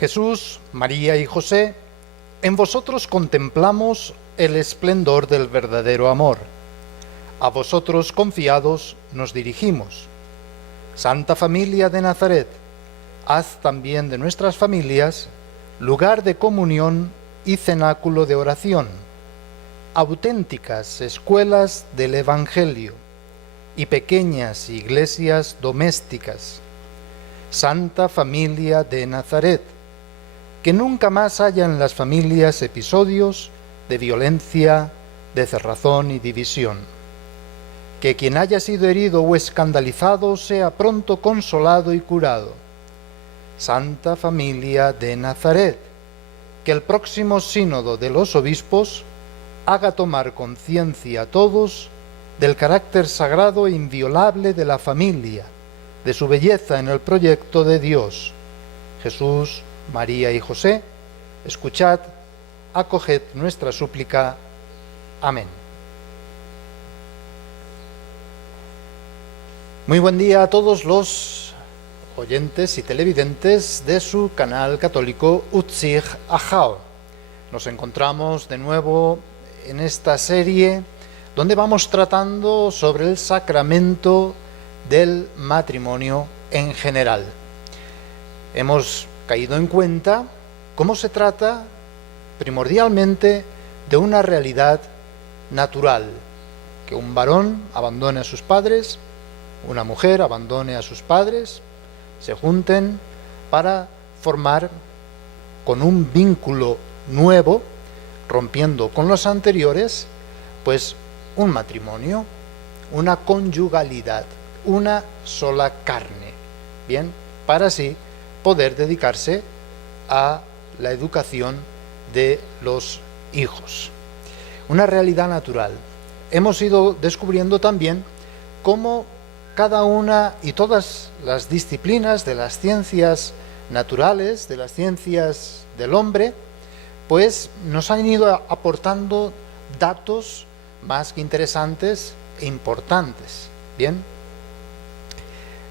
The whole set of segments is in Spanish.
Jesús, María y José, en vosotros contemplamos el esplendor del verdadero amor. A vosotros confiados nos dirigimos. Santa Familia de Nazaret, haz también de nuestras familias lugar de comunión y cenáculo de oración, auténticas escuelas del Evangelio y pequeñas iglesias domésticas. Santa Familia de Nazaret, que nunca más haya en las familias episodios de violencia, de cerrazón y división. Que quien haya sido herido o escandalizado sea pronto consolado y curado. Santa Familia de Nazaret, que el próximo sínodo de los obispos haga tomar conciencia a todos del carácter sagrado e inviolable de la familia, de su belleza en el proyecto de Dios. Jesús, María y José, escuchad, acoged nuestra súplica. Amén. Muy buen día a todos los oyentes y televidentes de su canal católico Utzig Ahau. Nos encontramos de nuevo en esta serie donde vamos tratando sobre el sacramento del matrimonio en general. Hemos caído en cuenta cómo se trata primordialmente de una realidad natural, que un varón abandone a sus padres, una mujer abandone a sus padres, se junten para formar con un vínculo nuevo, rompiendo con los anteriores, pues un matrimonio, una conyugalidad, una sola carne, bien, para así poder dedicarse a la educación de los hijos. Una realidad natural. Hemos ido descubriendo también cómo cada una y todas las disciplinas de las ciencias naturales, de las ciencias del hombre, pues nos han ido aportando datos más que interesantes e importantes. Bien,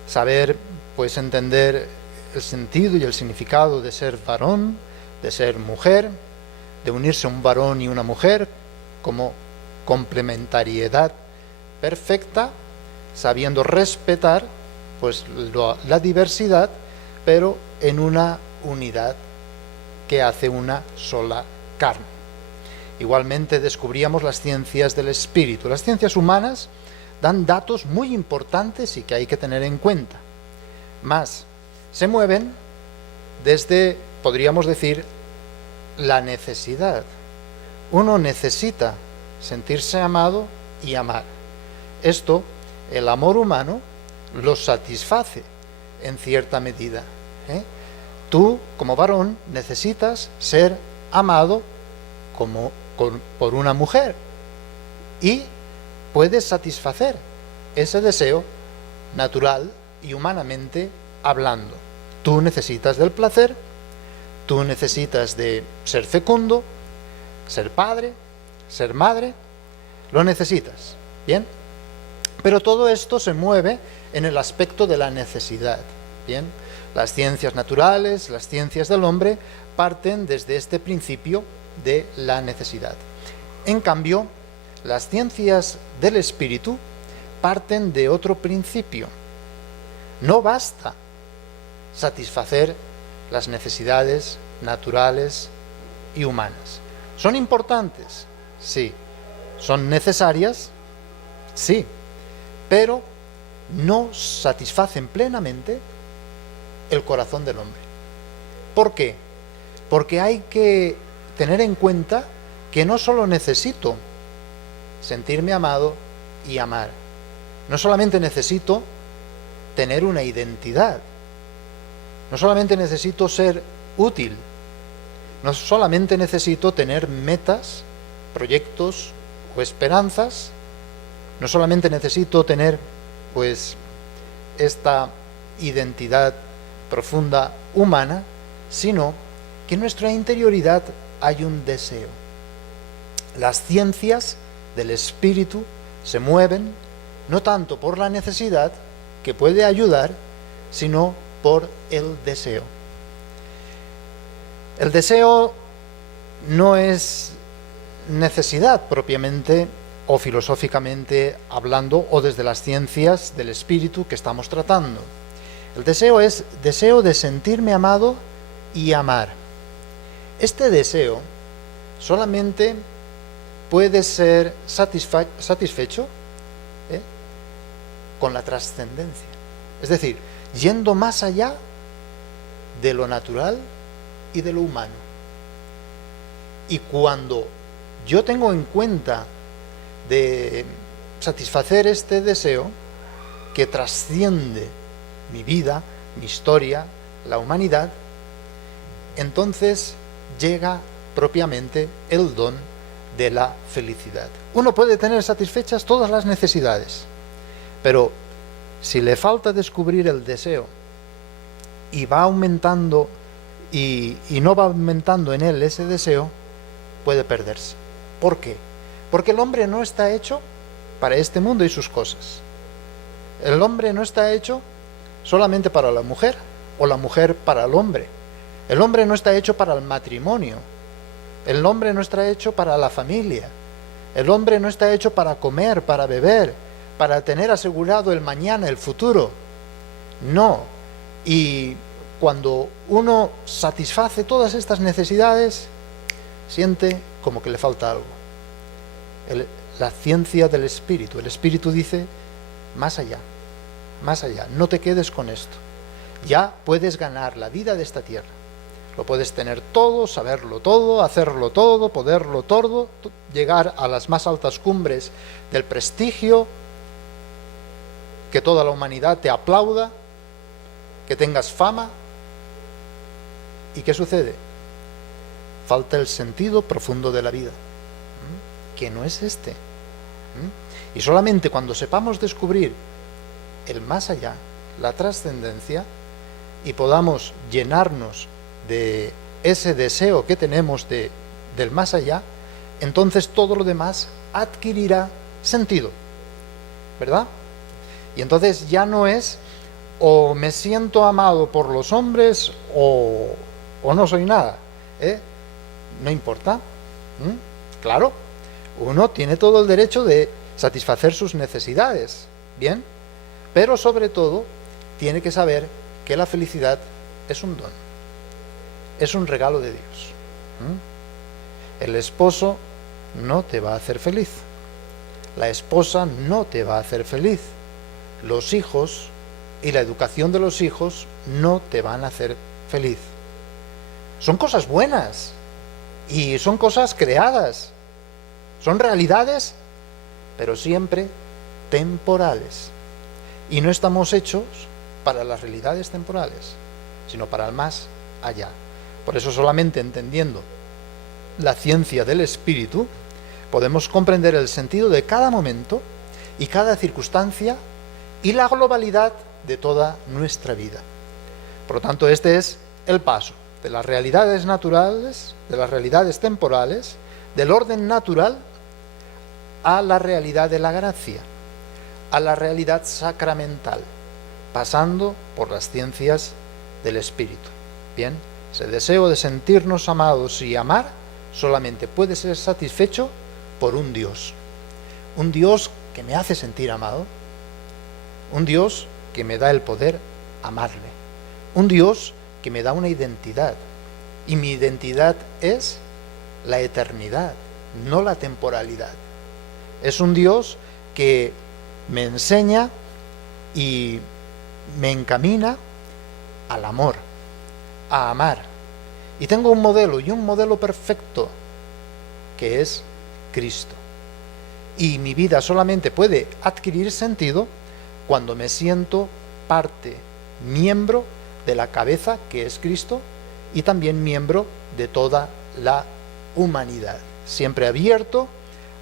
saber, pues entender el sentido y el significado de ser varón, de ser mujer, de unirse un varón y una mujer como complementariedad perfecta, sabiendo respetar pues la diversidad, pero en una unidad que hace una sola carne. Igualmente descubríamos las ciencias del espíritu. Las ciencias humanas dan datos muy importantes y que hay que tener en cuenta. Más, se mueven desde, podríamos decir, la necesidad. Uno necesita sentirse amado y amar. Esto, el amor humano, lo satisface en cierta medida. Tú, como varón, necesitas ser amado por una mujer y puedes satisfacer ese deseo natural y humanamente hablando. Tú necesitas del placer, tú necesitas de ser fecundo, ser padre, ser madre, lo necesitas, ¿bien? Pero todo esto se mueve en el aspecto de la necesidad, ¿bien? Las ciencias naturales, las ciencias del hombre, parten desde este principio de la necesidad. En cambio, las ciencias del espíritu parten de otro principio. No basta satisfacer las necesidades naturales y humanas. ¿Son importantes? Sí. ¿Son necesarias? Sí. Pero no satisfacen plenamente el corazón del hombre. ¿Por qué? Porque hay que tener en cuenta que no solo necesito sentirme amado y amar. No solamente necesito tener una identidad. No solamente necesito ser útil. No solamente necesito tener metas, proyectos o esperanzas. No solamente necesito tener, pues, esta identidad profunda humana, sino que en nuestra interioridad hay un deseo. Las ciencias del espíritu se mueven no tanto por la necesidad, que puede ayudar, sino por el deseo. El deseo no es necesidad propiamente o filosóficamente hablando o desde las ciencias del espíritu que estamos tratando. El deseo es deseo de sentirme amado y amar. Este deseo solamente puede ser satisfecho con la trascendencia, es decir, yendo más allá de lo natural y de lo humano. Y cuando yo tengo en cuenta de satisfacer este deseo que trasciende mi vida, mi historia, la humanidad, entonces llega propiamente el don de la felicidad. Uno puede tener satisfechas todas las necesidades, pero si le falta descubrir el deseo y va aumentando y no va aumentando en él ese deseo, puede perderse. ¿Por qué? Porque el hombre no está hecho para este mundo y sus cosas. El hombre no está hecho solamente para la mujer o la mujer para el hombre. El hombre no está hecho para el matrimonio. El hombre no está hecho para la familia. El hombre no está hecho para comer, para beber, para tener asegurado el mañana, el futuro. No. Y cuando uno satisface todas estas necesidades, siente como que le falta algo. La ciencia del espíritu. El espíritu dice, más allá, no te quedes con esto. Ya puedes ganar la vida de esta tierra. Lo puedes tener todo, saberlo todo, hacerlo todo, poderlo todo, llegar a las más altas cumbres del prestigio, que toda la humanidad te aplauda, que tengas fama. ¿Y qué sucede? Falta el sentido profundo de la vida, que no es este. Y solamente cuando sepamos descubrir el más allá, la trascendencia, y podamos llenarnos de ese deseo que tenemos del más allá, entonces todo lo demás adquirirá sentido, ¿verdad? Y entonces ya no es o me siento amado por los hombres o no soy nada, no importa. Claro, uno tiene todo el derecho de satisfacer sus necesidades, bien, pero sobre todo tiene que saber que la felicidad es un don, es un regalo de Dios. El esposo no te va a hacer feliz, la esposa no te va a hacer feliz, los hijos y la educación de los hijos no te van a hacer feliz. Son cosas buenas y son cosas creadas, son realidades, pero siempre temporales. Y no estamos hechos para las realidades temporales, sino para el más allá. Por eso solamente entendiendo la ciencia del espíritu podemos comprender el sentido de cada momento y cada circunstancia y la globalidad de toda nuestra vida. Por lo tanto, este es el paso de las realidades naturales, de las realidades temporales, del orden natural a la realidad de la gracia, a la realidad sacramental, pasando por las ciencias del espíritu. Bien, ese deseo de sentirnos amados y amar solamente puede ser satisfecho por un Dios que me hace sentir amado, un Dios que me da el poder amarle, un Dios que me da una identidad, y mi identidad es la eternidad, no la temporalidad. Es un Dios que me enseña y me encamina al amor, a amar. Y tengo un modelo perfecto, que es Cristo. Y mi vida solamente puede adquirir sentido cuando me siento parte, miembro de la cabeza, que es Cristo, y también miembro de toda la humanidad, siempre abierto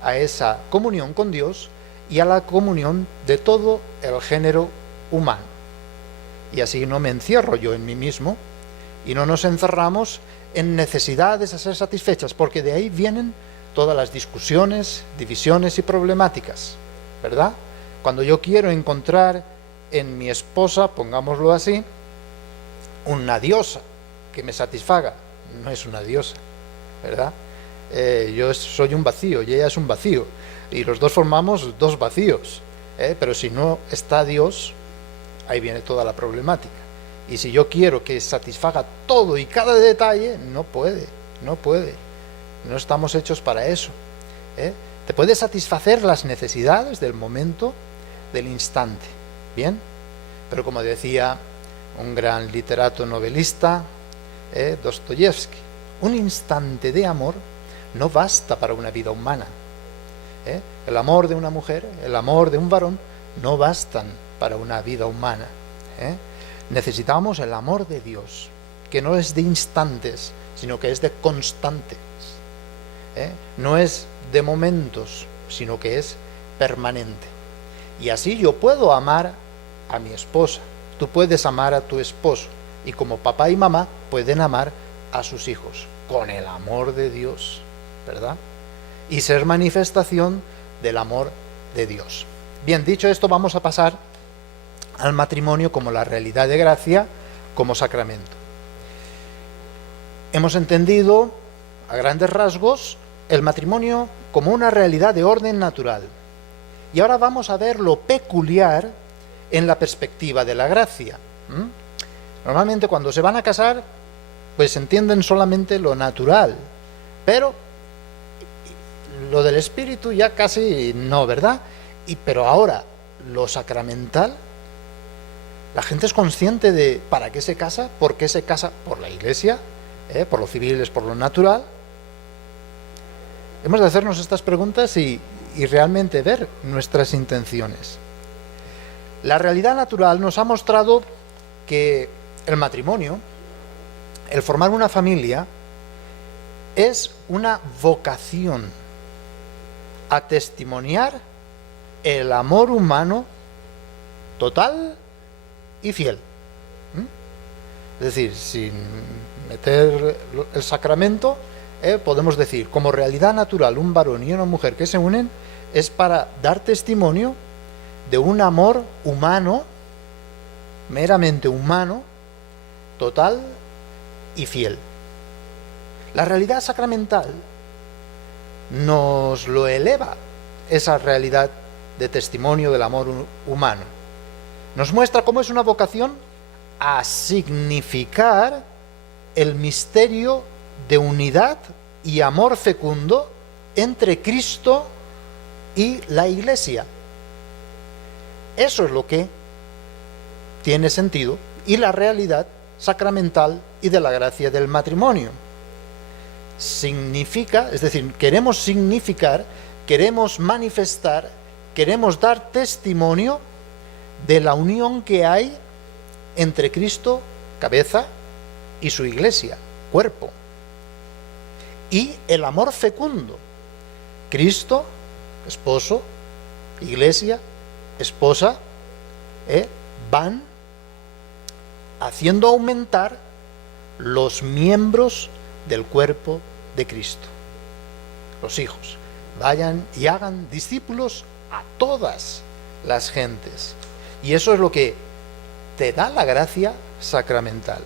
a esa comunión con Dios y a la comunión de todo el género humano. Y así no me encierro yo en mí mismo y no nos encerramos en necesidades a ser satisfechas, porque de ahí vienen todas las discusiones, divisiones y problemáticas, ¿verdad? Cuando yo quiero encontrar en mi esposa, pongámoslo así, una diosa que me satisfaga no es una diosa, ¿verdad? Yo soy un vacío y ella es un vacío, y los dos formamos dos vacíos, pero si no está Dios, ahí viene toda la problemática. Y si yo quiero que satisfaga todo y cada detalle, no puede. No estamos hechos para eso. Te puede satisfacer las necesidades del momento, del instante, ¿bien? Pero como decía un gran literato novelista, Dostoyevsky, un instante de amor no basta para una vida humana. El amor de una mujer, el amor de un varón, no bastan para una vida humana. Necesitamos el amor de Dios, que no es de instantes, sino que es de constantes. No es de momentos, sino que es permanente. Y así yo puedo amar a mi esposa, tú puedes amar a tu esposo, y como papá y mamá pueden amar a sus hijos, con el amor de Dios, ¿verdad? Y ser manifestación del amor de Dios. Bien, dicho esto, vamos a pasar al matrimonio como la realidad de gracia, como sacramento. Hemos entendido, a grandes rasgos, el matrimonio como una realidad de orden natural. Y ahora vamos a ver lo peculiar en la perspectiva de la gracia. Normalmente cuando se van a casar, pues entienden solamente lo natural, pero lo del espíritu ya casi no, ¿verdad? Pero ahora, lo sacramental, la gente es consciente de para qué se casa, por qué se casa, por la Iglesia, por lo civil es por lo natural. Hemos de hacernos estas preguntas y realmente ver nuestras intenciones. La realidad natural nos ha mostrado que el matrimonio, el formar una familia, es una vocación a testimoniar el amor humano total y fiel. Es decir, sin meter el sacramento, podemos decir, como realidad natural, un varón y una mujer que se unen es para dar testimonio de un amor humano, meramente humano, total y fiel. La realidad sacramental nos lo eleva, esa realidad de testimonio del amor humano. Nos muestra cómo es una vocación a significar el misterio de unidad y amor fecundo entre Cristo y la Iglesia. Eso es lo que tiene sentido y la realidad sacramental y de la gracia del matrimonio. Significa, es decir, queremos significar, queremos manifestar, queremos dar testimonio de la unión que hay entre Cristo, cabeza, y su Iglesia, cuerpo. Y el amor fecundo, Cristo, esposo, Iglesia, esposa, van haciendo aumentar los miembros del cuerpo de Cristo. Los hijos, vayan y hagan discípulos a todas las gentes. Y eso es lo que te da la gracia sacramental.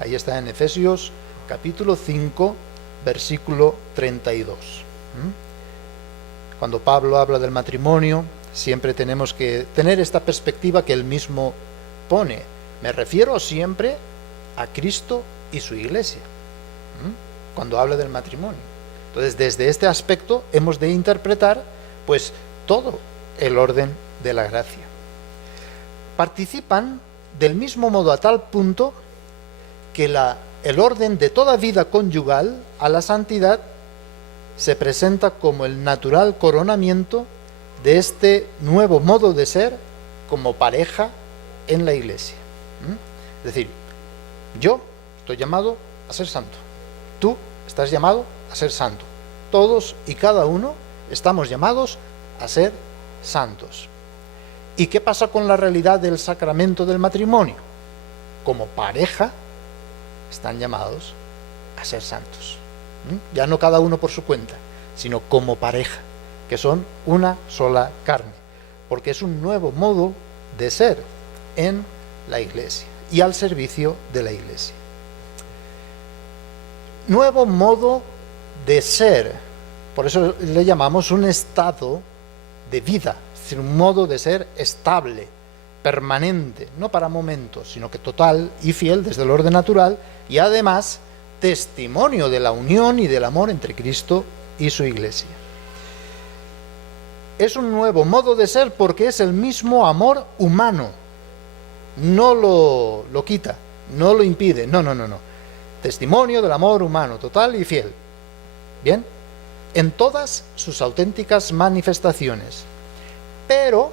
Ahí está en Efesios capítulo 5, versículo 32. Cuando Pablo habla del matrimonio, siempre tenemos que tener esta perspectiva que él mismo pone. Me refiero siempre a Cristo y su Iglesia, cuando habla del matrimonio. Entonces, desde este aspecto hemos de interpretar pues todo el orden de la gracia. Participan del mismo modo a tal punto que el orden de toda vida conyugal a la santidad se presenta como el natural coronamiento de este nuevo modo de ser como pareja en la Iglesia. Es decir, yo estoy llamado a ser santo, tú estás llamado a ser santo, todos y cada uno estamos llamados a ser santos. ¿Y qué pasa con la realidad del sacramento del matrimonio? Como pareja están llamados a ser santos. Ya no cada uno por su cuenta, sino como pareja, que son una sola carne, porque es un nuevo modo de ser en la Iglesia y al servicio de la Iglesia. nuevo modo de ser. Por eso le llamamos un estado de vida, es decir, un modo de ser estable, permanente, no para momentos, sino que total y fiel desde el orden natural, y además testimonio de la unión y del amor entre Cristo y su Iglesia. Es un nuevo modo de ser porque es el mismo amor humano. No lo quita, no lo impide, no. Testimonio del amor humano, total y fiel. Bien, en todas sus auténticas manifestaciones, pero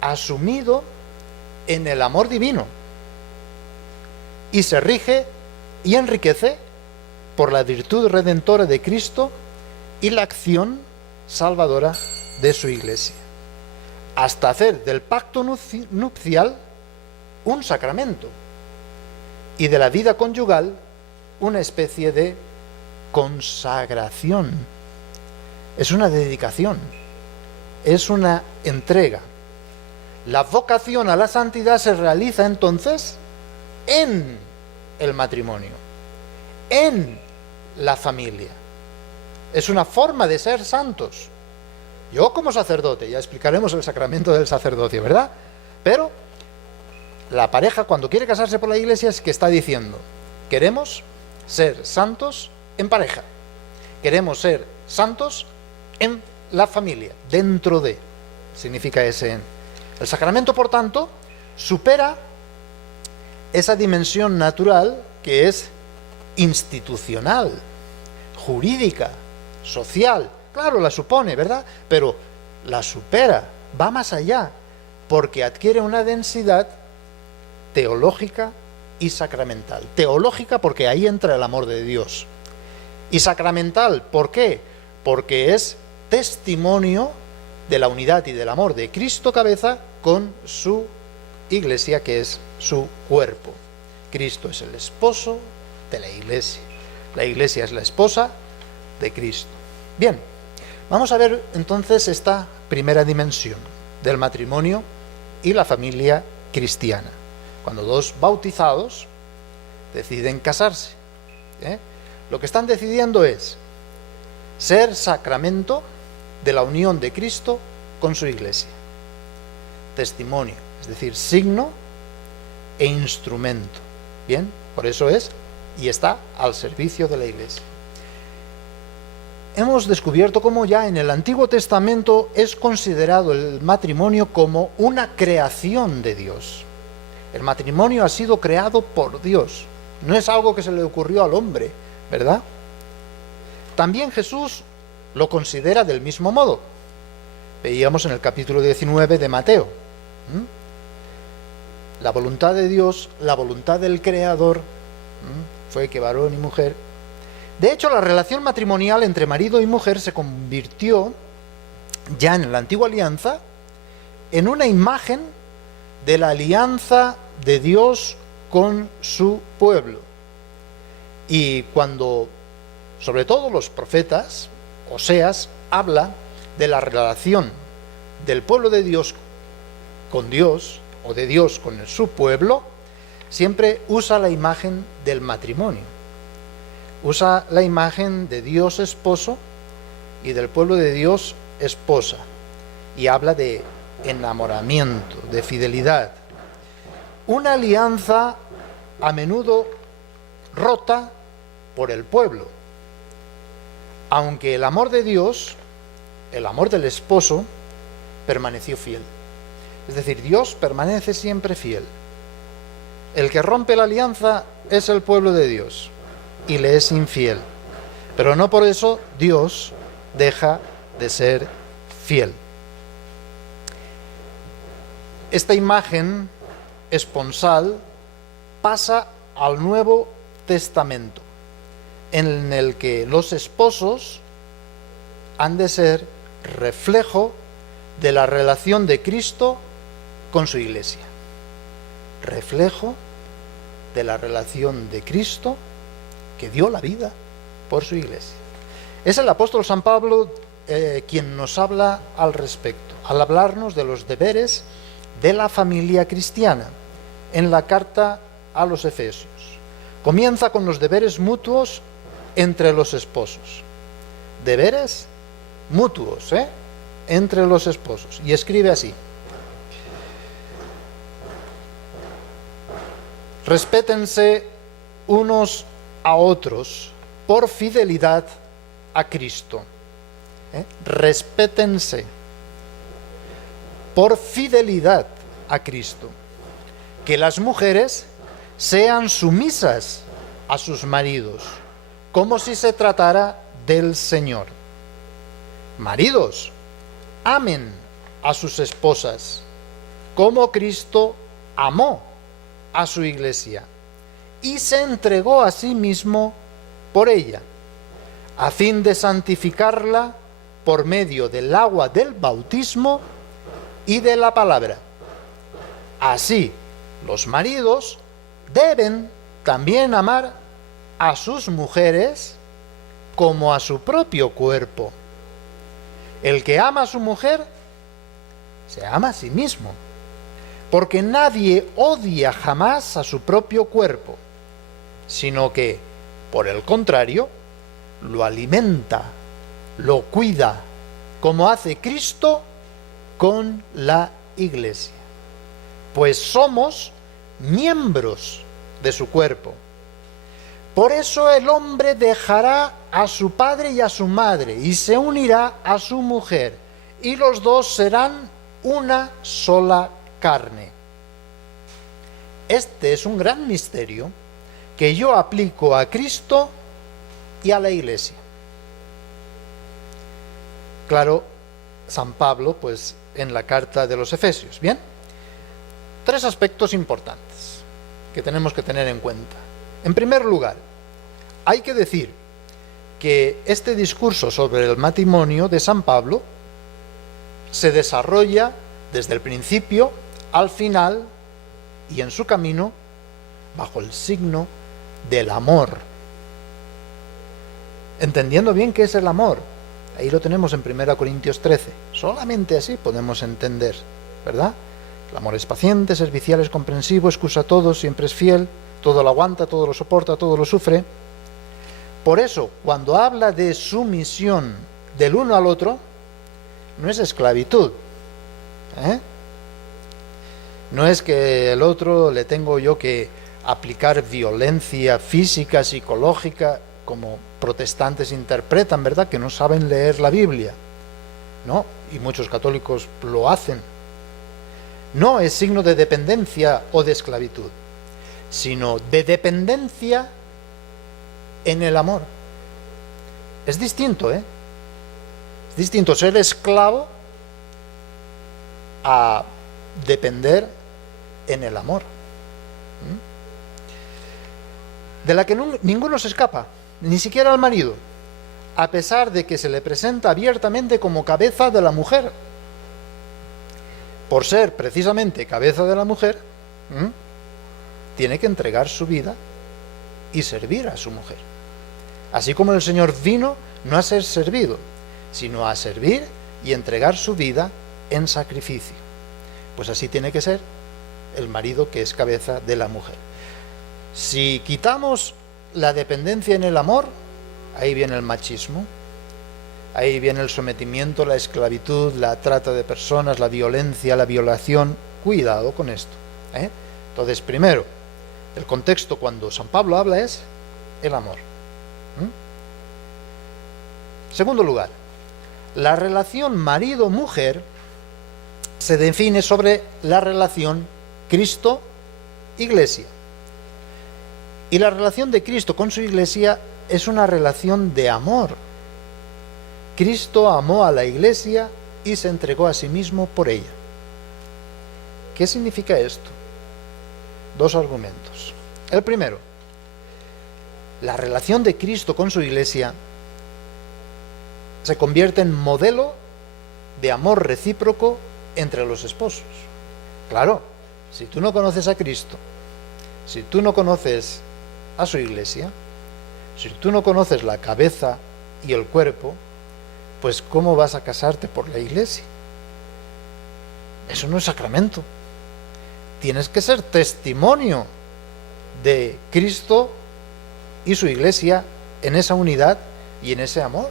asumido en el amor divino, y se rige y enriquece por la virtud redentora de Cristo y la acción salvadora de su Iglesia, hasta hacer del pacto nupcial un sacramento y de la vida conyugal una especie de consagración. Es una dedicación, es una entrega. La vocación a la santidad se realiza entonces en el matrimonio, en la familia. Es una forma de ser santos. Yo como sacerdote, ya explicaremos el sacramento del sacerdocio, ¿verdad? Pero la pareja cuando quiere casarse por la Iglesia es que está diciendo, queremos ser santos en pareja, queremos ser santos en la familia, dentro de, significa ese en. El sacramento, por tanto, supera esa dimensión natural que es institucional, jurídica, social. Claro, la supone, ¿verdad? Pero la supera, va más allá, porque adquiere una densidad teológica y sacramental. Teológica porque ahí entra el amor de Dios. Y sacramental, ¿por qué? Porque es testimonio de la unidad y del amor de Cristo cabeza con su Iglesia, que es su cuerpo. Cristo es el esposo de la Iglesia. La Iglesia es la esposa de Cristo. Bien, vamos a ver entonces esta primera dimensión del matrimonio y la familia cristiana. Cuando dos bautizados deciden casarse, lo que están decidiendo es ser sacramento de la unión de Cristo con su Iglesia. Testimonio, es decir, signo e instrumento. Bien, por eso es y está al servicio de la Iglesia. Hemos descubierto cómo ya en el Antiguo Testamento es considerado el matrimonio como una creación de Dios. El matrimonio ha sido creado por Dios, no es algo que se le ocurrió al hombre, ¿verdad? También Jesús lo considera del mismo modo. Veíamos en el capítulo 19 de Mateo. La voluntad de Dios, la voluntad del Creador, fue que varón y mujer. De hecho, la relación matrimonial entre marido y mujer se convirtió, ya en la antigua alianza, en una imagen de la alianza de Dios con su pueblo. Y cuando, sobre todo los profetas, Oseas, habla de la relación del pueblo de Dios con Dios, o de Dios con su pueblo, siempre usa la imagen del matrimonio. Usa la imagen de Dios esposo y del pueblo de Dios esposa. Y habla de enamoramiento, de fidelidad. Una alianza a menudo rota por el pueblo. Aunque el amor de Dios, el amor del esposo, permaneció fiel. Es decir, Dios permanece siempre fiel. El que rompe la alianza es el pueblo de Dios y le es infiel. Pero no por eso Dios deja de ser fiel. Esta imagen esponsal pasa al Nuevo Testamento, en el que los esposos han de ser reflejo de la relación de Cristo con su Iglesia. Reflejo de la relación de Cristo que dio la vida por su Iglesia. Es el apóstol San Pablo quien nos habla al respecto, al hablarnos de los deberes de la familia cristiana en la carta a los Efesios. Comienza con los deberes mutuos entre los esposos. Deberes mutuos, entre los esposos. Y escribe así: respétense unos a otros por fidelidad a Cristo. Respétense por fidelidad a Cristo. Que las mujeres sean sumisas a sus maridos, como si se tratara del Señor. Maridos, amen a sus esposas, como Cristo amó a su iglesia y se entregó a sí mismo por ella, a fin de santificarla por medio del agua del bautismo y de la palabra. Así, los maridos deben también amar a sus mujeres como a su propio cuerpo. El que ama a su mujer, se ama a sí mismo, porque nadie odia jamás a su propio cuerpo, sino que, por el contrario, lo alimenta, lo cuida, como hace Cristo con la Iglesia. Pues somos miembros de su cuerpo. Por eso el hombre dejará a su padre y a su madre y se unirá a su mujer, y los dos serán una sola carne. Este es un gran misterio que yo aplico a Cristo y a la Iglesia. Claro, San Pablo, pues en la carta de los Efesios. Bien, 3 aspectos importantes que tenemos que tener en cuenta. En primer lugar, hay que decir que este discurso sobre el matrimonio de San Pablo se desarrolla desde el principio al final y en su camino bajo el signo del amor. Entendiendo bien qué es el amor. Ahí lo tenemos en 1 Corintios 13. Solamente así podemos entender, ¿verdad? El amor es paciente, servicial, es comprensivo, excusa todo, siempre es fiel, todo lo aguanta, todo lo soporta, todo lo sufre. Por eso, cuando habla de sumisión del uno al otro, no es esclavitud, no es que el otro le tengo yo que aplicar violencia física, psicológica, como protestantes interpretan, ¿verdad?, que no saben leer la Biblia, ¿no? Y muchos católicos lo hacen. No es signo de dependencia o de esclavitud, sino de dependencia en el amor. Es distinto, Es distinto ser esclavo a depender en el amor. De la que ninguno se escapa, ni siquiera el marido, a pesar de que se le presenta abiertamente como cabeza de la mujer. Por ser precisamente cabeza de la mujer, tiene que entregar su vida y servir a su mujer. Así como el Señor vino no a ser servido, sino a servir y entregar su vida en sacrificio. Pues así tiene que ser el marido que es cabeza de la mujer. Si quitamos la dependencia en el amor, ahí viene el machismo, ahí viene el sometimiento, la esclavitud, la trata de personas, la violencia, la violación. Cuidado con esto, Entonces, primero, el contexto cuando San Pablo habla es el amor. Segundo lugar, la relación marido-mujer se define sobre la relación Cristo-Iglesia. Y la relación de Cristo con su Iglesia es una relación de amor. Cristo amó a la Iglesia y se entregó a sí mismo por ella. ¿Qué significa esto? 2 argumentos. El primero, la relación de Cristo con su Iglesia se convierte en modelo de amor recíproco entre los esposos. Claro, si tú no conoces a Cristo, si tú no conoces a su Iglesia, si tú no conoces la cabeza y el cuerpo, pues ¿cómo vas a casarte por la Iglesia? Eso no es sacramento. Tienes que ser testimonio de Cristo y su Iglesia en esa unidad y en ese amor.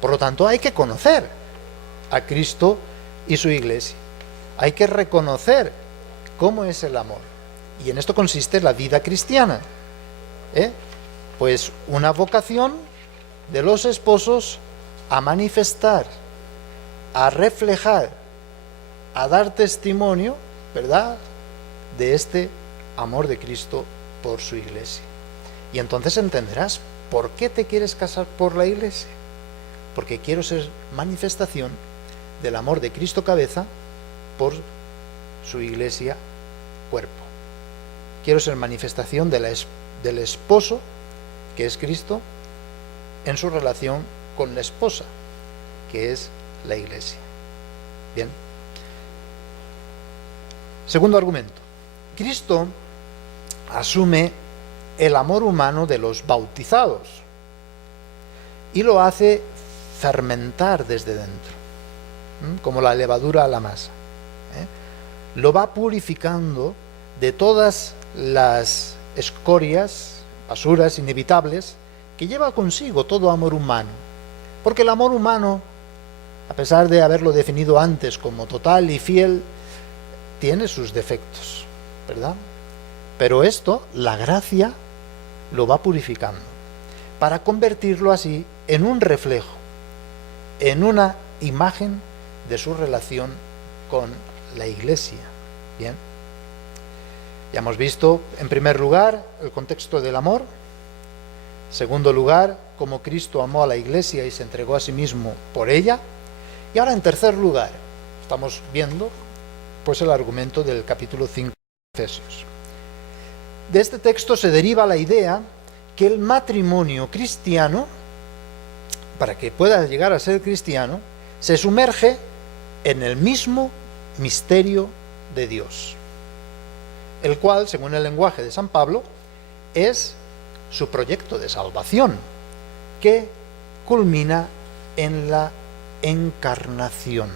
Por lo tanto, hay que conocer a Cristo y su Iglesia. Hay que reconocer cómo es el amor. Y en esto consiste la vida cristiana. Pues una vocación de los esposos a manifestar, a reflejar, a dar testimonio, ¿verdad?, de este amor de Cristo por su Iglesia. Y entonces entenderás por qué te quieres casar por la Iglesia. Porque quiero ser manifestación del amor de Cristo cabeza por su Iglesia cuerpo. Quiero ser manifestación del esposo, que es Cristo, en su relación con la esposa, que es la Iglesia. Bien. Segundo argumento. Cristo asume el amor humano de los bautizados y lo hace fermentar desde dentro, como la levadura a la masa. Lo va purificando de todas las escorias, basuras inevitables que lleva consigo todo amor humano. Porque el amor humano, a pesar de haberlo definido antes como total y fiel, tiene sus defectos, ¿verdad? Pero esto, la gracia, lo va purificando para convertirlo así en un reflejo, en una imagen de su relación con la Iglesia. Bien. Ya hemos visto, en primer lugar, el contexto del amor. Segundo lugar, cómo Cristo amó a la Iglesia y se entregó a sí mismo por ella. Y ahora, en tercer lugar, estamos viendo pues el argumento del capítulo 5 de Efesios. De este texto se deriva la idea que el matrimonio cristiano, para que pueda llegar a ser cristiano, se sumerge en el mismo misterio de Dios, el cual, según el lenguaje de San Pablo, es su proyecto de salvación, que culmina en la encarnación,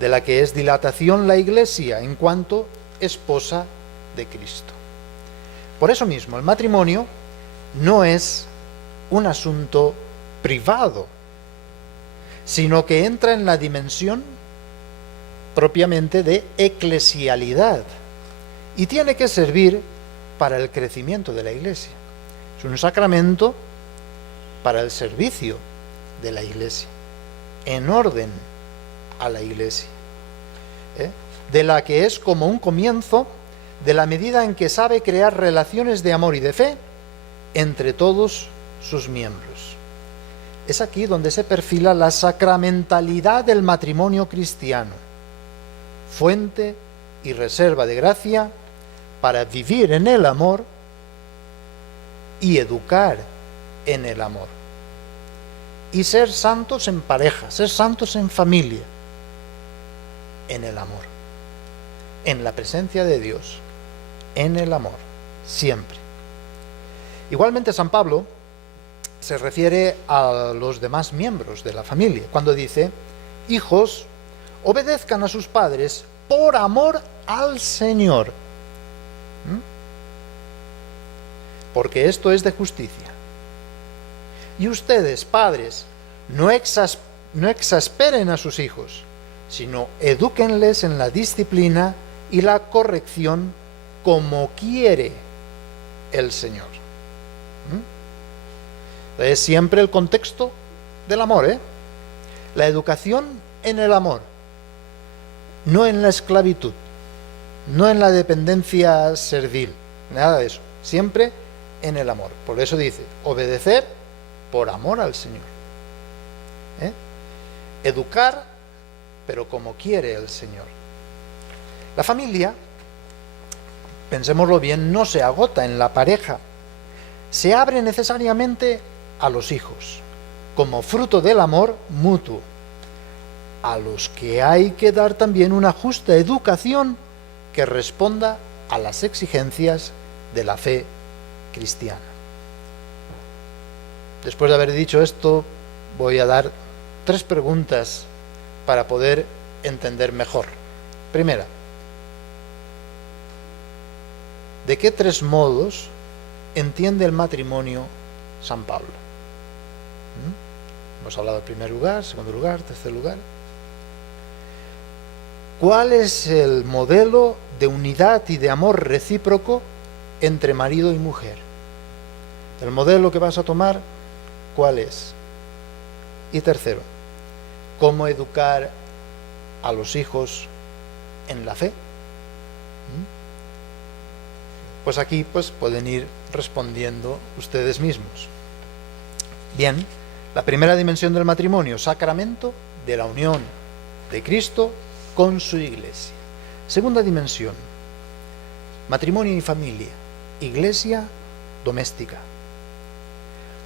de la que es dilatación la Iglesia en cuanto esposa de Cristo. Por eso mismo, el matrimonio no es un asunto privado, sino que entra en la dimensión propiamente de eclesialidad y tiene que servir para el crecimiento de la Iglesia. Es un sacramento para el servicio de la Iglesia, en orden a la Iglesia, de la que es como un comienzo de la medida en que sabe crear relaciones de amor y de fe entre todos sus miembros. Es aquí donde se perfila la sacramentalidad del matrimonio cristiano, fuente y reserva de gracia para vivir en el amor y educar en el amor. Y ser santos en pareja, ser santos en familia, en el amor, en la presencia de Dios, en el amor, siempre. Igualmente San Pablo se refiere a los demás miembros de la familia, cuando dice: hijos, obedezcan a sus padres por amor al Señor, porque esto es de justicia. Y ustedes, padres, no exasperen a sus hijos, sino edúquenles en la disciplina y la corrección como quiere el Señor. Es siempre el contexto del amor, la educación en el amor, no en la esclavitud, no en la dependencia servil, nada de eso, siempre en el amor. Por eso dice, obedecer por amor al Señor, educar, pero como quiere el Señor. La familia, pensémoslo bien, no se agota en la pareja, se abre necesariamente a los hijos, como fruto del amor mutuo, a los que hay que dar también una justa educación que responda a las exigencias de la fe cristiana. Después de haber dicho esto, voy a dar 3 preguntas para poder entender mejor. Primera, ¿de qué 3 modos entiende el matrimonio San Pablo? Hemos hablado del primer lugar, segundo lugar, tercer lugar. ¿Cuál es el modelo de unidad y de amor recíproco entre marido y mujer? El modelo que vas a tomar, ¿cuál es? Y tercero, ¿cómo educar a los hijos en la fe? Pues aquí pueden ir respondiendo ustedes mismos. Bien, la primera dimensión del matrimonio, sacramento de la unión de Cristo con su iglesia. Segunda dimensión, matrimonio y familia, iglesia doméstica.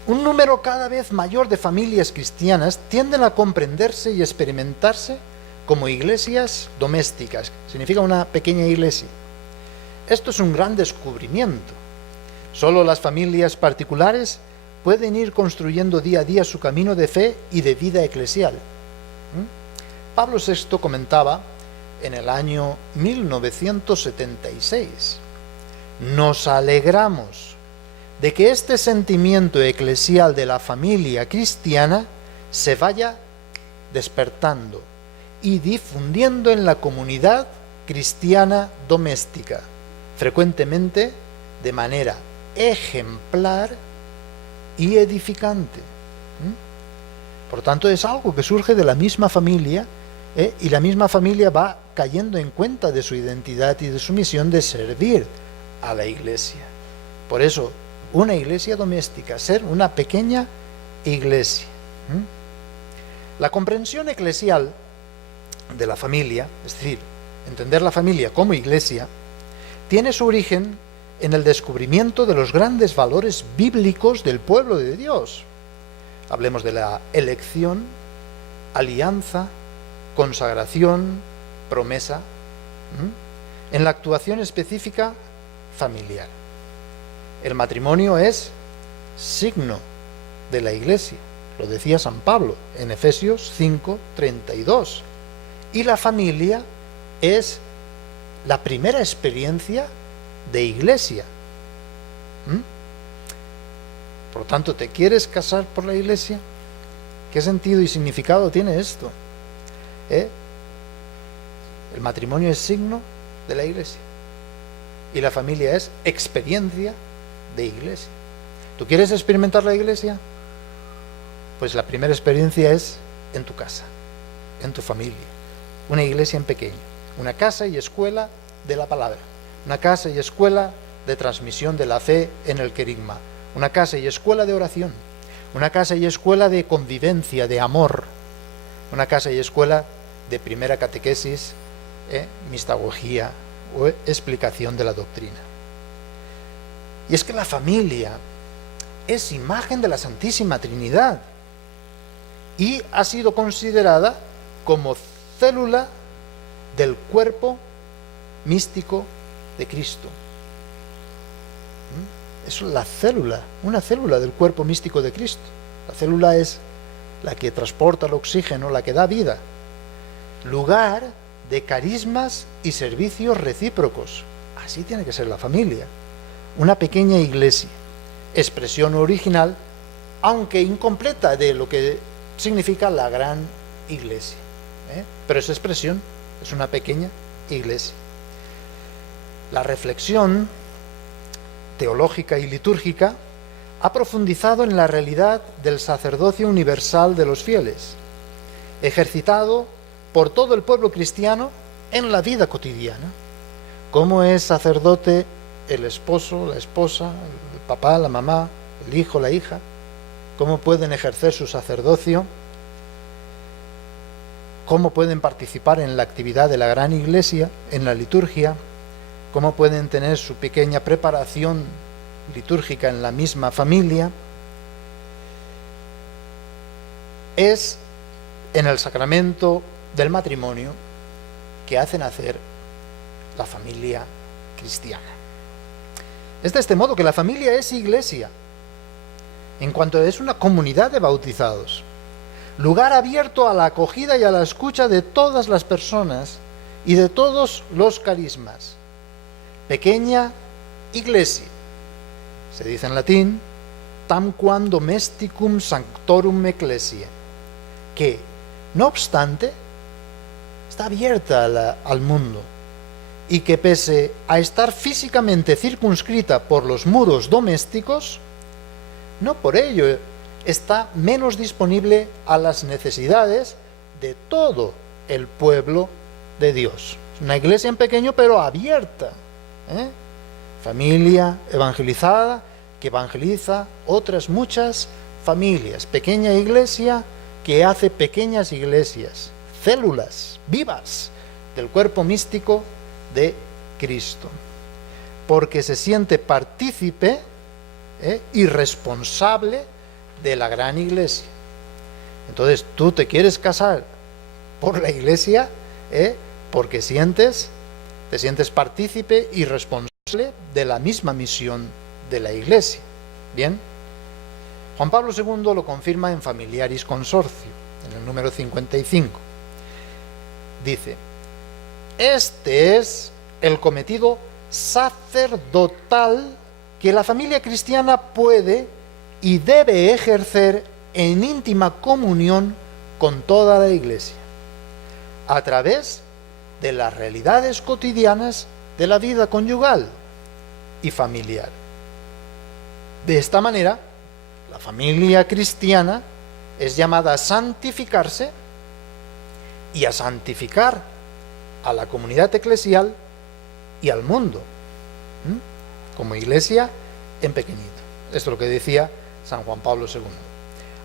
Un número cada vez mayor de familias cristianas tienden a comprenderse y experimentarse como iglesias domésticas. Significa una pequeña iglesia. Esto es un gran descubrimiento. Solo las familias particulares pueden ir construyendo día a día su camino de fe y de vida eclesial. Pablo VI comentaba en el año 1976: nos alegramos de que este sentimiento eclesial de la familia cristiana se vaya despertando y difundiendo en la comunidad cristiana doméstica, frecuentemente de manera ejemplar y edificante. Por tanto, es algo que surge de la misma familia, y la misma familia va cayendo en cuenta de su identidad y de su misión de servir a la iglesia. Por eso, una iglesia doméstica, ser una pequeña iglesia. La comprensión eclesial de la familia, es decir, entender la familia como iglesia, tiene su origen en el descubrimiento de los grandes valores bíblicos del pueblo de Dios. Hablemos de la elección, alianza, consagración, promesa, en la actuación específica familiar. El matrimonio es signo de la iglesia, lo decía San Pablo en Efesios 5:32. Y la familia es la primera experiencia de iglesia. Por lo tanto, ¿te quieres casar por la iglesia? ¿Qué sentido y significado tiene esto? El matrimonio es signo de la iglesia y la familia es experiencia de iglesia. ¿Tú quieres experimentar la iglesia? Pues la primera experiencia es en tu casa, en tu familia. Una iglesia en pequeño, una casa y escuela de la palabra, una casa y escuela de transmisión de la fe en el querigma, una casa y escuela de oración, una casa y escuela de convivencia, de amor, una casa y escuela de primera catequesis, mistagogía o explicación de la doctrina. Y es que la familia es imagen de la Santísima Trinidad y ha sido considerada como célula del cuerpo místico de Cristo. Es la célula, una célula del cuerpo místico de Cristo. La célula es la que transporta el oxígeno, la que da vida. Lugar de carismas y servicios recíprocos. Así tiene que ser la familia. Una pequeña iglesia, expresión original, aunque incompleta, de lo que significa la gran iglesia. Pero esa expresión es una pequeña iglesia. La reflexión teológica y litúrgica ha profundizado en la realidad del sacerdocio universal de los fieles, ejercitado por todo el pueblo cristiano en la vida cotidiana. ¿Cómo es sacerdote el esposo, la esposa, el papá, la mamá, el hijo, la hija? ¿Cómo pueden ejercer su sacerdocio? ¿Cómo pueden participar en la actividad de la gran iglesia, en la liturgia? ¿Cómo pueden tener su pequeña preparación litúrgica en la misma familia? Es en el sacramento del matrimonio que hace nacer la familia cristiana. Es de este modo que la familia es iglesia, en cuanto es una comunidad de bautizados, lugar abierto a la acogida y a la escucha de todas las personas y de todos los carismas. Pequeña iglesia, se dice en latín, tamquam domesticum sanctorum ecclesiae, que, no obstante, está abierta al mundo, y que pese a estar físicamente circunscrita por los muros domésticos, no por ello está menos disponible a las necesidades de todo el pueblo de Dios. Es una iglesia en pequeño, pero abierta, familia evangelizada que evangeliza otras muchas familias, pequeña iglesia que hace pequeñas iglesias, células vivas del cuerpo místico de Cristo, porque se siente partícipe y responsable de la gran iglesia. Entonces, tú te quieres casar por la iglesia porque te sientes partícipe y responsable de la misma misión de la iglesia. Bien, Juan Pablo II lo confirma en Familiaris Consortio, en el número 55. Dice: este es el cometido sacerdotal que la familia cristiana puede y debe ejercer en íntima comunión con toda la iglesia, a través de las realidades cotidianas de la vida conyugal y familiar. De esta manera, la familia cristiana es llamada a santificarse y a santificar a la comunidad eclesial y al mundo, como iglesia en pequeñito. Esto es lo que decía San Juan Pablo II.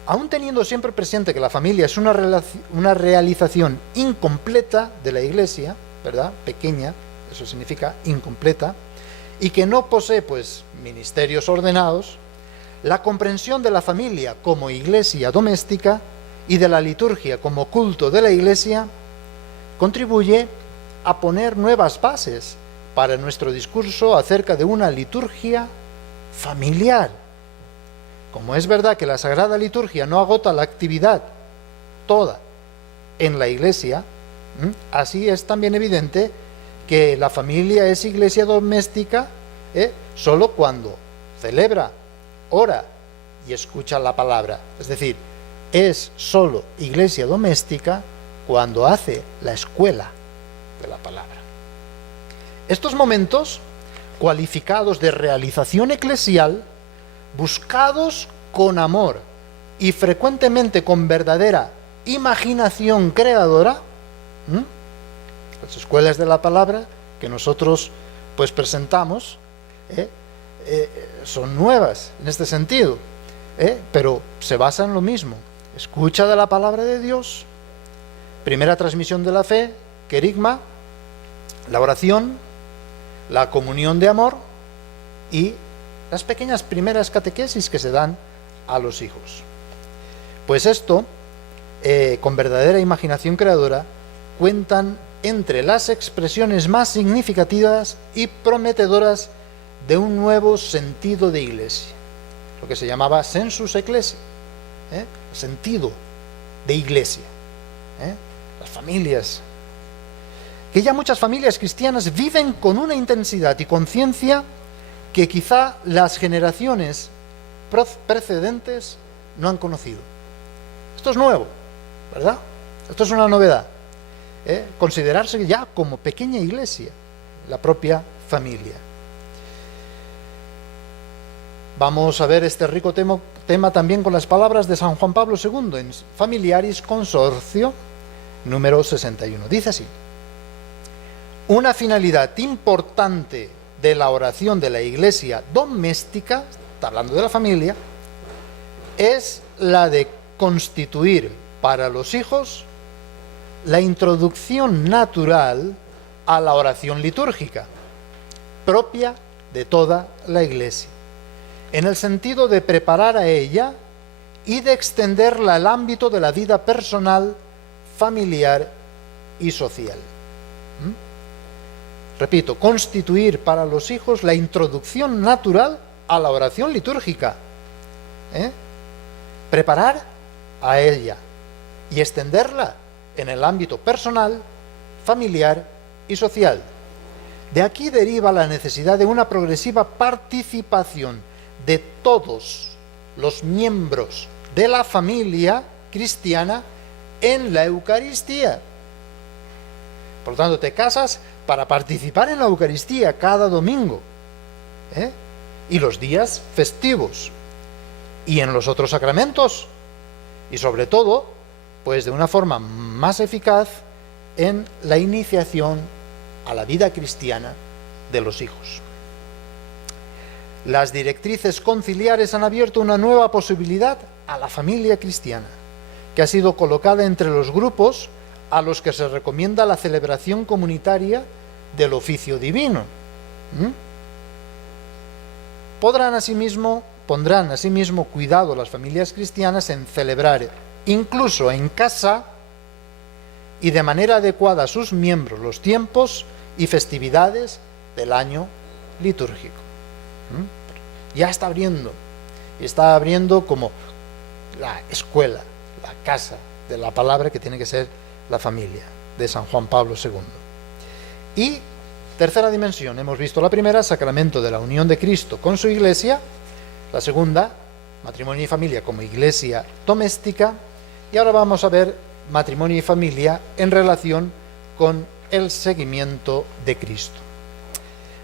Aún teniendo siempre presente que la familia es una realización incompleta de la iglesia, ¿verdad? Pequeña, eso significa incompleta, y que no posee, pues, ministerios ordenados, la comprensión de la familia como iglesia doméstica y de la liturgia como culto de la iglesia contribuye a poner nuevas bases para nuestro discurso acerca de una liturgia familiar. Como es verdad que la Sagrada Liturgia no agota la actividad toda en la iglesia, así es también evidente que la familia es iglesia doméstica solo cuando celebra, ora y escucha la palabra. Es decir, es solo iglesia doméstica cuando hace la escuela de la palabra. Estos momentos, cualificados de realización eclesial, buscados con amor y frecuentemente con verdadera imaginación creadora, las escuelas de la palabra que nosotros pues presentamos son nuevas en este sentido, pero se basan en lo mismo: escucha de la palabra de Dios, primera transmisión de la fe, querigma, la oración, la comunión de amor y las pequeñas primeras catequesis que se dan a los hijos. Pues esto, con verdadera imaginación creadora, cuentan entre las expresiones más significativas y prometedoras de un nuevo sentido de iglesia, lo que se llamaba sensus ecclesiae, sentido de iglesia. Las familias, que ya muchas familias cristianas viven con una intensidad y conciencia que quizá las generaciones precedentes no han conocido. Esto es nuevo, ¿verdad? Esto es una novedad. Considerarse ya como pequeña iglesia, la propia familia. Vamos a ver este rico tema también con las palabras de San Juan Pablo II en Familiaris Consortio, número 61. Dice así: una finalidad importante de la oración de la iglesia doméstica, está hablando de la familia, es la de constituir para los hijos la introducción natural a la oración litúrgica, propia de toda la iglesia, en el sentido de preparar a ella y de extenderla al ámbito de la vida personal, familiar y social. Repito, constituir para los hijos la introducción natural a la oración litúrgica, preparar a ella y extenderla en el ámbito personal, familiar y social. De aquí deriva la necesidad de una progresiva participación de todos los miembros de la familia cristiana en la Eucaristía. Por lo tanto, te casas para participar en la Eucaristía cada domingo, y los días festivos, y en los otros sacramentos, y sobre todo, pues de una forma más eficaz en la iniciación a la vida cristiana de los hijos. Las directrices conciliares han abierto una nueva posibilidad a la familia cristiana, que ha sido colocada entre los grupos a los que se recomienda la celebración comunitaria del oficio divino. Pondrán asimismo cuidado las familias cristianas en celebrar, incluso en casa y de manera adecuada a sus miembros, los tiempos y festividades del año litúrgico. Ya está abriendo como la escuela, la casa de la palabra que tiene que ser la familia de San Juan Pablo II. Y tercera dimensión, hemos visto la primera, sacramento de la unión de Cristo con su Iglesia; la segunda, matrimonio y familia como iglesia doméstica; y ahora vamos a ver matrimonio y familia en relación con el seguimiento de Cristo.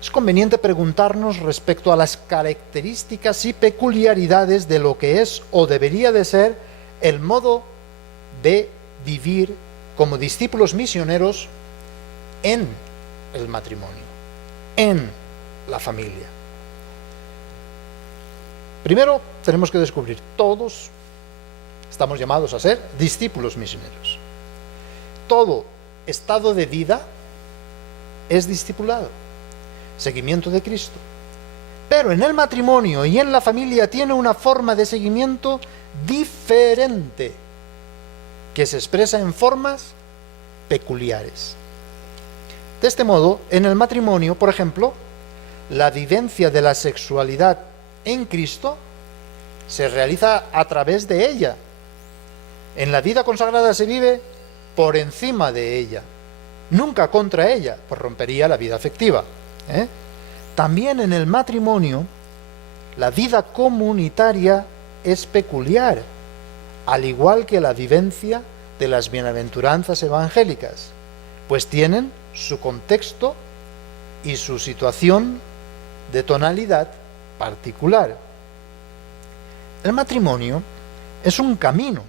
Es conveniente preguntarnos respecto a las características y peculiaridades de lo que es o debería de ser el modo de vivir como discípulos misioneros en el matrimonio, en la familia. Primero tenemos que descubrir, todos estamos llamados a ser discípulos misioneros. Todo estado de vida es discipulado, seguimiento de Cristo. Pero en el matrimonio y en la familia tiene una forma de seguimiento diferente, que se expresa en formas peculiares. De este modo, en el matrimonio, por ejemplo, la vivencia de la sexualidad en Cristo se realiza a través de ella. En la vida consagrada se vive por encima de ella, nunca contra ella, pues rompería la vida afectiva. También en el matrimonio, la vida comunitaria es peculiar, al igual que la vivencia de las bienaventuranzas evangélicas, pues tienen su contexto y su situación de tonalidad particular. El matrimonio es un camino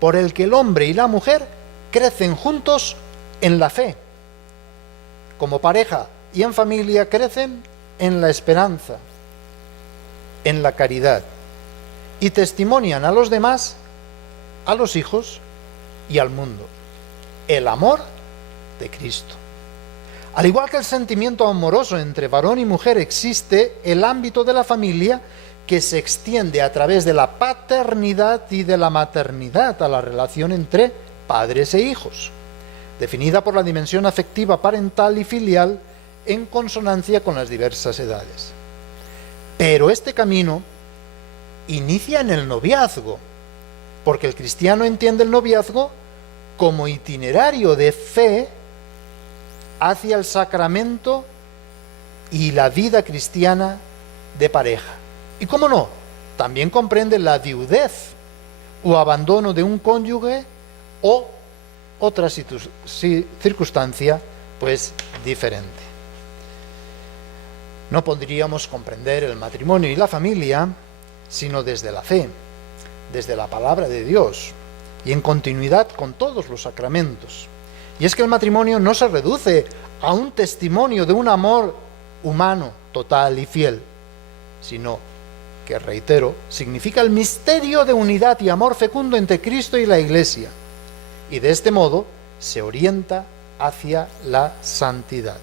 por el que el hombre y la mujer crecen juntos en la fe. Como pareja y en familia crecen en la esperanza, en la caridad, y testimonian a los demás, a los hijos y al mundo, el amor de Cristo. Al igual que el sentimiento amoroso entre varón y mujer, existe el ámbito de la familia que se extiende a través de la paternidad y de la maternidad a la relación entre padres e hijos, definida por la dimensión afectiva parental y filial en consonancia con las diversas edades. Pero este camino inicia en el noviazgo, porque el cristiano entiende el noviazgo como itinerario de fe hacia el sacramento y la vida cristiana de pareja. Y cómo no, también comprende la viudez o abandono de un cónyuge o otra circunstancia pues diferente. No podríamos comprender el matrimonio y la familia sino desde la fe, desde la palabra de Dios y en continuidad con todos los sacramentos. Y es que el matrimonio no se reduce a un testimonio de un amor humano, total y fiel, sino que, reitero, significa el misterio de unidad y amor fecundo entre Cristo y la Iglesia, y de este modo se orienta hacia la santidad,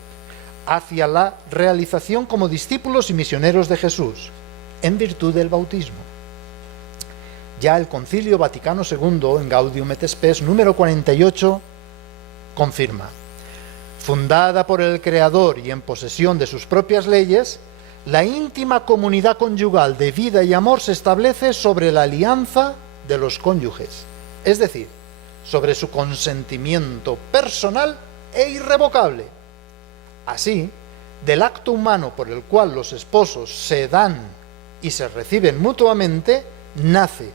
hacia la realización como discípulos y misioneros de Jesús, en virtud del bautismo. Ya el Concilio Vaticano II, en Gaudium et Spes, número 48, confirma: fundada por el Creador y en posesión de sus propias leyes, la íntima comunidad conyugal de vida y amor se establece sobre la alianza de los cónyuges, es decir, sobre su consentimiento personal e irrevocable. Así, del acto humano por el cual los esposos se dan y se reciben mutuamente, nace,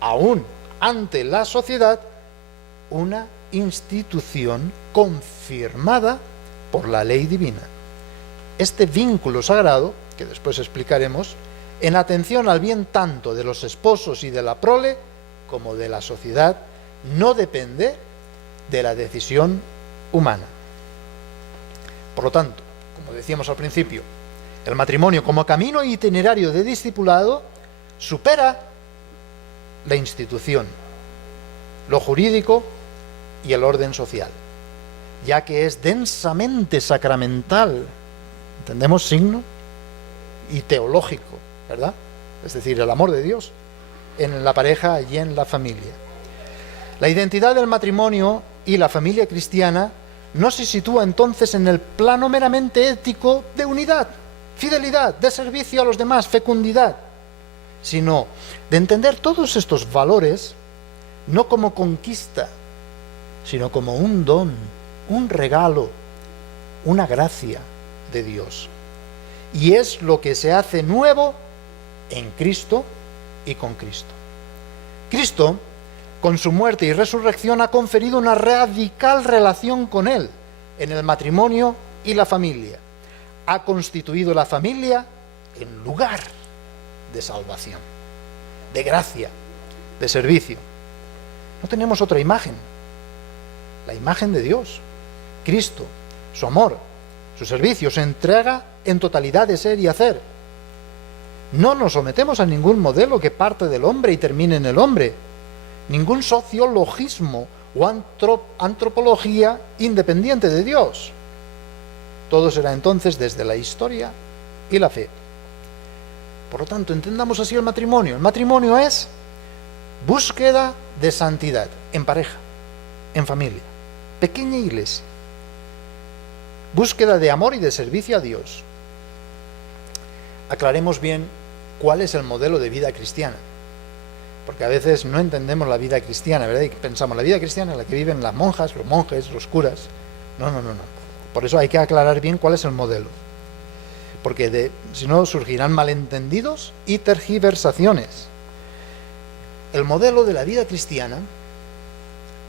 aún ante la sociedad, una institución confirmada por la ley divina. Este vínculo sagrado, que después explicaremos, en atención al bien tanto de los esposos y de la prole, como de la sociedad, no depende de la decisión humana. Por lo tanto, como decíamos al principio, el matrimonio como camino e itinerario de discipulado supera la institución, lo jurídico y el orden social, ya que es densamente sacramental, entendemos signo, y teológico, ¿verdad? Es decir, el amor de Dios en la pareja y en la familia. La identidad del matrimonio y la familia cristiana no se sitúa entonces en el plano meramente ético de unidad, fidelidad, de servicio a los demás, fecundidad, sino de entender todos estos valores no como conquista, sino como un don, un regalo, una gracia de Dios. Y es lo que se hace nuevo en Cristo y con Cristo. Cristo, con su muerte y resurrección, ha conferido una radical relación con Él en el matrimonio y la familia. Ha constituido la familia en lugar de salvación, de gracia, de servicio. No tenemos otra imagen, la imagen de Dios, Cristo, su amor, su servicio, su entrega en totalidad de ser y hacer. No nos sometemos a ningún modelo que parte del hombre y termine en el hombre, ningún sociologismo o antropología independiente de Dios. Todo será entonces desde la historia y la fe. Por lo tanto, entendamos así el matrimonio. El matrimonio es búsqueda de santidad en pareja, en familia, pequeña iglesia. Búsqueda de amor y de servicio a Dios. Aclaremos bien cuál es el modelo de vida cristiana, porque a veces no entendemos la vida cristiana, ¿verdad? Y pensamos, la vida cristiana es la que viven las monjas, los monjes, los curas. No. Por eso hay que aclarar bien cuál es el modelo, porque si no surgirán malentendidos y tergiversaciones. El modelo de la vida cristiana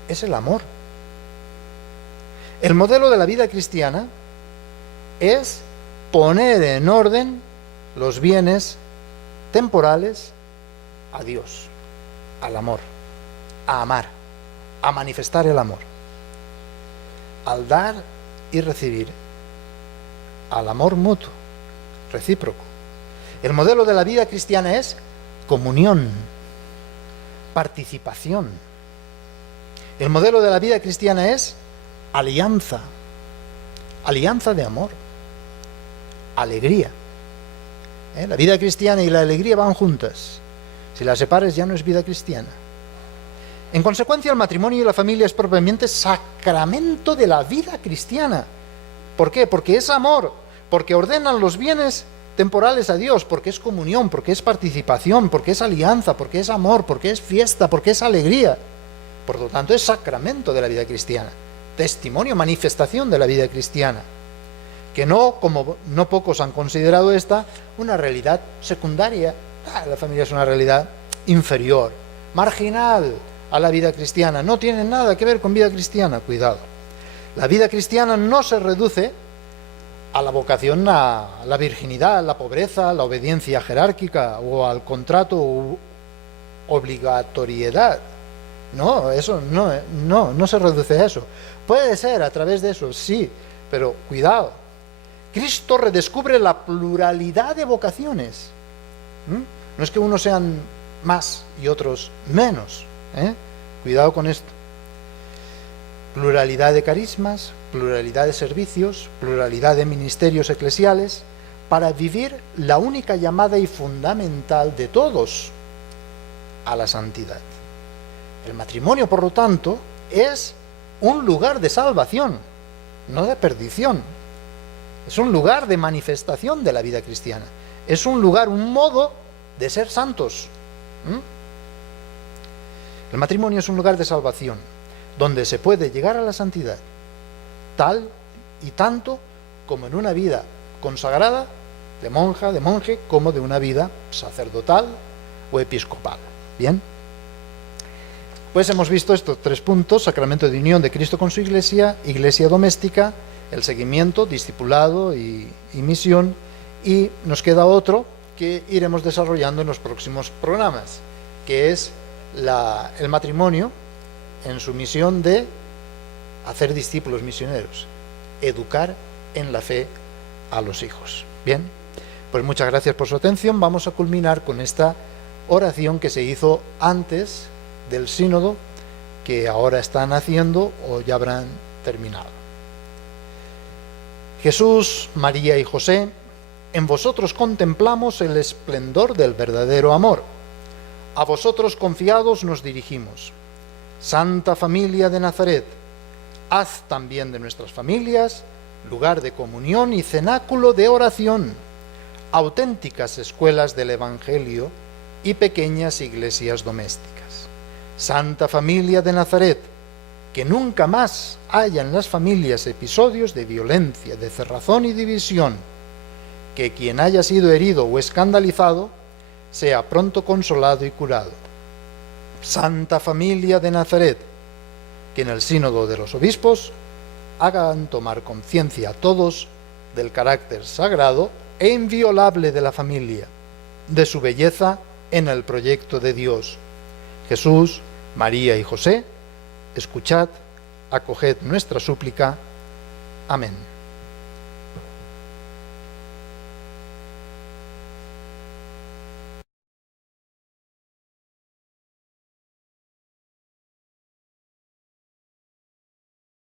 es el amor. El modelo de la vida cristiana es poner en orden los bienes temporales a Dios, al amor, a amar, a manifestar el amor, al dar y recibir, al amor mutuo, recíproco. El modelo de la vida cristiana es comunión, participación. El modelo de la vida cristiana es alianza, alianza de amor, alegría. La vida cristiana y la alegría van juntas. Si las separes ya no es vida cristiana. En consecuencia, el matrimonio y la familia es propiamente sacramento de la vida cristiana. ¿Por qué? Porque es amor, porque ordenan los bienes temporales a Dios, porque es comunión, porque es participación, porque es alianza, porque es amor, porque es fiesta, porque es alegría. Por lo tanto, es sacramento de la vida cristiana, testimonio, manifestación de la vida cristiana, que no, como no pocos han considerado esta, una realidad secundaria. La familia es una realidad inferior, marginal a la vida cristiana, no tiene nada que ver con vida cristiana. Cuidado, la vida cristiana no se reduce a la vocación a la virginidad, la pobreza, la obediencia jerárquica o al contrato o obligatoriedad. No, eso no se reduce a eso. Puede ser a través de eso, sí, pero cuidado. Cristo redescubre la pluralidad de vocaciones. No es que unos sean más y otros menos. Cuidado con esto. Pluralidad de carismas, pluralidad de servicios, pluralidad de ministerios eclesiales, para vivir la única llamada y fundamental de todos, a la santidad. El matrimonio, por lo tanto, es un lugar de salvación, no de perdición. Es un lugar de manifestación de la vida cristiana. Es un lugar, un modo de ser santos. El matrimonio es un lugar de salvación, donde se puede llegar a la santidad, tal y tanto como en una vida consagrada de monja, de monje, como de una vida sacerdotal o episcopal. Bien, pues hemos visto estos 3 puntos: sacramento de unión de Cristo con su Iglesia, Iglesia doméstica, el seguimiento, discipulado y misión, y nos queda otro que iremos desarrollando en los próximos programas, que es el matrimonio en su misión de hacer discípulos misioneros, educar en la fe a los hijos. Bien, pues muchas gracias por su atención. Vamos a culminar con esta oración que se hizo antes del sínodo, que ahora están haciendo o ya habrán terminado. Jesús, María y José, en vosotros contemplamos el esplendor del verdadero amor. A vosotros confiados nos dirigimos. Santa Familia de Nazaret, haz también de nuestras familias lugar de comunión y cenáculo de oración, auténticas escuelas del Evangelio y pequeñas iglesias domésticas. Santa Familia de Nazaret, que nunca más haya en las familias episodios de violencia, de cerrazón y división, que quien haya sido herido o escandalizado sea pronto consolado y curado. Santa Familia de Nazaret, que en el sínodo de los obispos hagan tomar conciencia a todos del carácter sagrado e inviolable de la familia, de su belleza en el proyecto de Dios. Jesús, María y José, escuchad, acoged nuestra súplica. Amén.